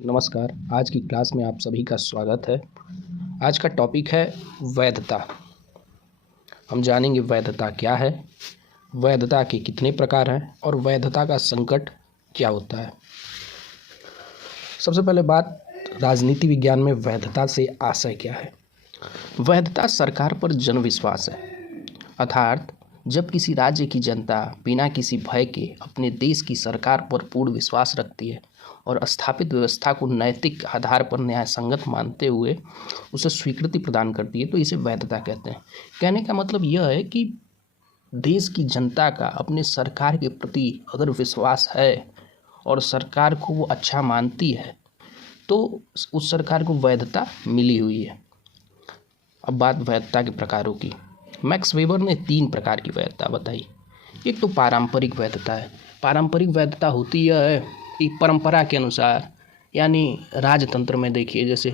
नमस्कार। आज की क्लास में आप सभी का स्वागत है। आज का टॉपिक है वैधता। हम जानेंगे वैधता क्या है, वैधता के कितने प्रकार हैं और वैधता का संकट क्या होता है। सबसे पहले बात, राजनीति विज्ञान में वैधता से आशय क्या है। वैधता सरकार पर जनविश्वास है, अर्थात जब किसी राज्य की जनता बिना किसी भय के अपने देश की सरकार पर पूर्ण विश्वास रखती है और स्थापित व्यवस्था को नैतिक आधार पर न्यायसंगत मानते हुए उसे स्वीकृति प्रदान करती है, तो इसे वैधता कहते हैं। कहने का मतलब यह है कि देश की जनता का अपने सरकार के प्रति अगर विश्वास है और सरकार को वो अच्छा मानती है तो उस सरकार को वैधता मिली हुई है। अब बात वैधता के प्रकारों की। मैक्स वेबर ने 3 प्रकार की वैधता बताई। एक तो पारंपरिक वैधता है। पारंपरिक वैधता होती यह है कि परंपरा के अनुसार, यानी राजतंत्र में देखिए जैसे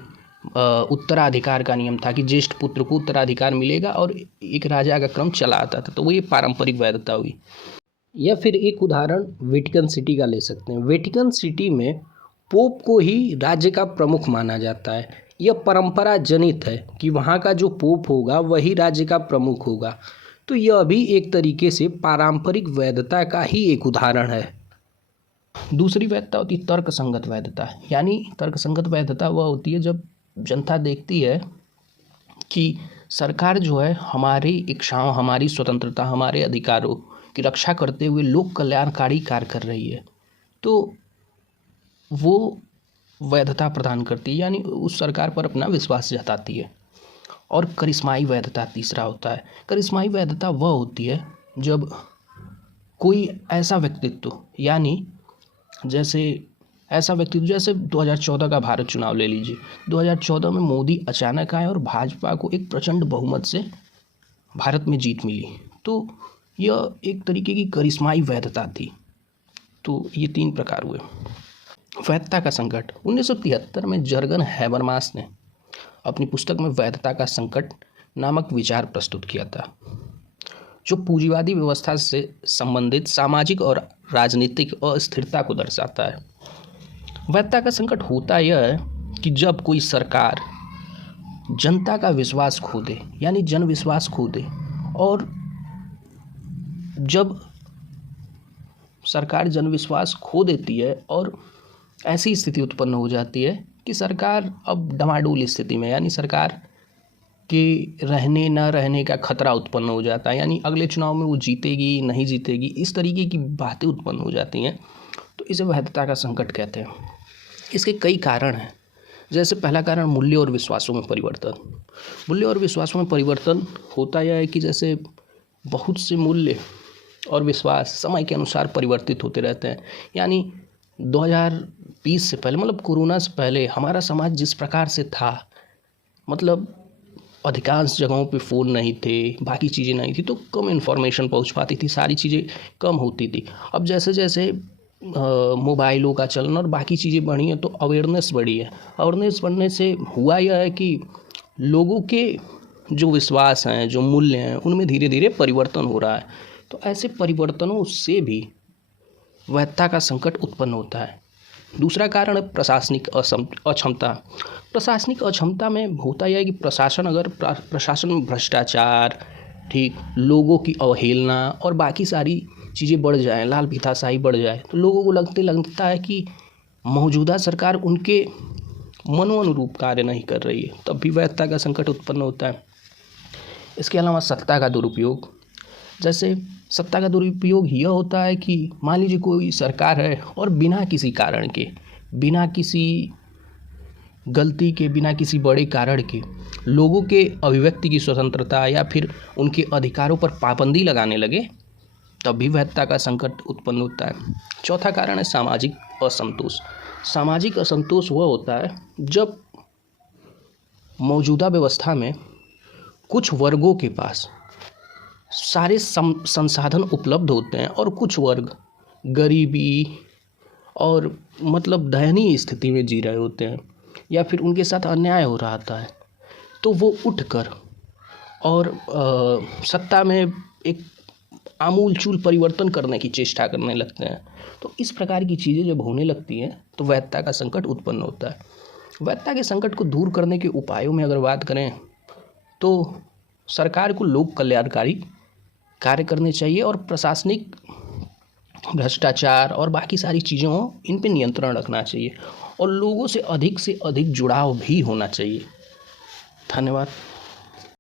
उत्तराधिकार का नियम था कि ज्येष्ठ पुत्र को उत्तराधिकार मिलेगा और एक राजा का क्रम चला आता था, तो वो ये पारंपरिक वैधता हुई। या फिर एक उदाहरण वेटिकन सिटी का ले सकते हैं। वेटिकन सिटी में पोप को ही राज्य का प्रमुख माना जाता है। यह परंपरा जनित है कि वहाँ का जो पोप होगा वही राज्य का प्रमुख होगा, तो यह भी एक तरीके से पारंपरिक वैधता का ही एक उदाहरण है। दूसरी वैधता होती है तर्क संगत वैधता। यानी तर्क संगत वैधता वह होती है जब जनता देखती है कि सरकार जो है हमारी इच्छाओं, हमारी स्वतंत्रता, हमारे अधिकारों की रक्षा करते हुए लोक कल्याणकारी कार्य कर रही है, तो वो वैधता प्रदान करती है, यानी उस सरकार पर अपना विश्वास जताती है। और करिश्माई वैधता तीसरा होता है। करिश्माई वैधता वह होती है जब कोई ऐसा व्यक्तित्व, यानी जैसे 2014 का भारत चुनाव ले लीजिए। 2014 में मोदी अचानक आए और भाजपा को एक प्रचंड बहुमत से भारत में जीत मिली, तो यह एक तरीके की करिश्माई वैधता थी। तो ये 3 प्रकार हुए। वैधता का संकट 1973 में जर्गन हैबरमास ने अपनी पुस्तक में वैधता का संकट नामक विचार प्रस्तुत किया था, जो पूंजीवादी व्यवस्था से संबंधित सामाजिक और राजनीतिक अस्थिरता को दर्शाता है। वैधता का संकट होता यह है कि जब कोई सरकार जनता का विश्वास खो दे, यानी जन विश्वास खो दे, और जब सरकार जन विश्वास खो देती है और ऐसी स्थिति उत्पन्न हो जाती है कि सरकार अब डमाडोल स्थिति में, यानी सरकार के रहने न रहने का खतरा उत्पन्न हो जाता है, यानी अगले चुनाव में वो जीतेगी नहीं जीतेगी, इस तरीके की बातें उत्पन्न हो जाती हैं, तो इसे वैधता का संकट कहते हैं। इसके कई कारण हैं। जैसे पहला कारण मूल्य और विश्वासों में परिवर्तन। मूल्य और विश्वासों में परिवर्तन होता यह है कि जैसे बहुत से मूल्य और विश्वास समय के अनुसार परिवर्तित होते रहते हैं। यानी 2020 से पहले, मतलब कोरोना से पहले हमारा समाज जिस प्रकार से था, मतलब अधिकांश जगहों पे फ़ोन नहीं थे, बाकी चीज़ें नहीं थी, तो कम इन्फॉर्मेशन पहुंच पाती थी, सारी चीज़ें कम होती थी। अब जैसे जैसे मोबाइलों का चलन और बाकी चीज़ें बढ़ी हैं, तो अवेयरनेस बढ़ी है। अवेयरनेस बढ़ने से हुआ यह है कि लोगों के जो विश्वास हैं, जो मूल्य हैं, उनमें धीरे धीरे परिवर्तन हो रहा है। तो ऐसे परिवर्तनों से भी वैधता का संकट उत्पन्न होता है। दूसरा कारण है प्रशासनिक अक्षमता। प्रशासनिक अक्षमता में होता यह है कि प्रशासन में भ्रष्टाचार, ठीक, लोगों की अवहेलना और बाकी सारी चीज़ें बढ़ जाएँ, लाल फीताशाही बढ़ जाए, तो लोगों को लगता है कि मौजूदा सरकार उनके मनोनुरूप कार्य नहीं कर रही है, तब भी वैधता का संकट उत्पन्न होता है। इसके अलावा सत्ता का दुरुपयोग। जैसे सत्ता का दुरुपयोग यह होता है कि मान लीजिए कोई सरकार है और बिना किसी कारण के, बिना किसी गलती के, बिना किसी बड़े कारण के लोगों के अभिव्यक्ति की स्वतंत्रता या फिर उनके अधिकारों पर पाबंदी लगाने लगे, तब भी वैधता का संकट उत्पन्न होता है। चौथा कारण है सामाजिक असंतोष। सामाजिक असंतोष वह होता है जब मौजूदा व्यवस्था में कुछ वर्गों के पास सारे संसाधन उपलब्ध होते हैं और कुछ वर्ग गरीबी और मतलब दयनीय स्थिति में जी रहे होते हैं, या फिर उनके साथ अन्याय हो रहा है, तो वो उठकर और सत्ता में एक आमूल-चूल परिवर्तन करने की चेष्टा करने लगते हैं। तो इस प्रकार की चीज़ें जब होने लगती हैं तो वैधता का संकट उत्पन्न होता है। वैधता के संकट को दूर करने के उपायों में अगर बात करें तो सरकार को लोक कल्याणकारी कार्य करने चाहिए और प्रशासनिक भ्रष्टाचार और बाकी सारी चीज़ों इन पे नियंत्रण रखना चाहिए और लोगों से अधिक जुड़ाव भी होना चाहिए। धन्यवाद।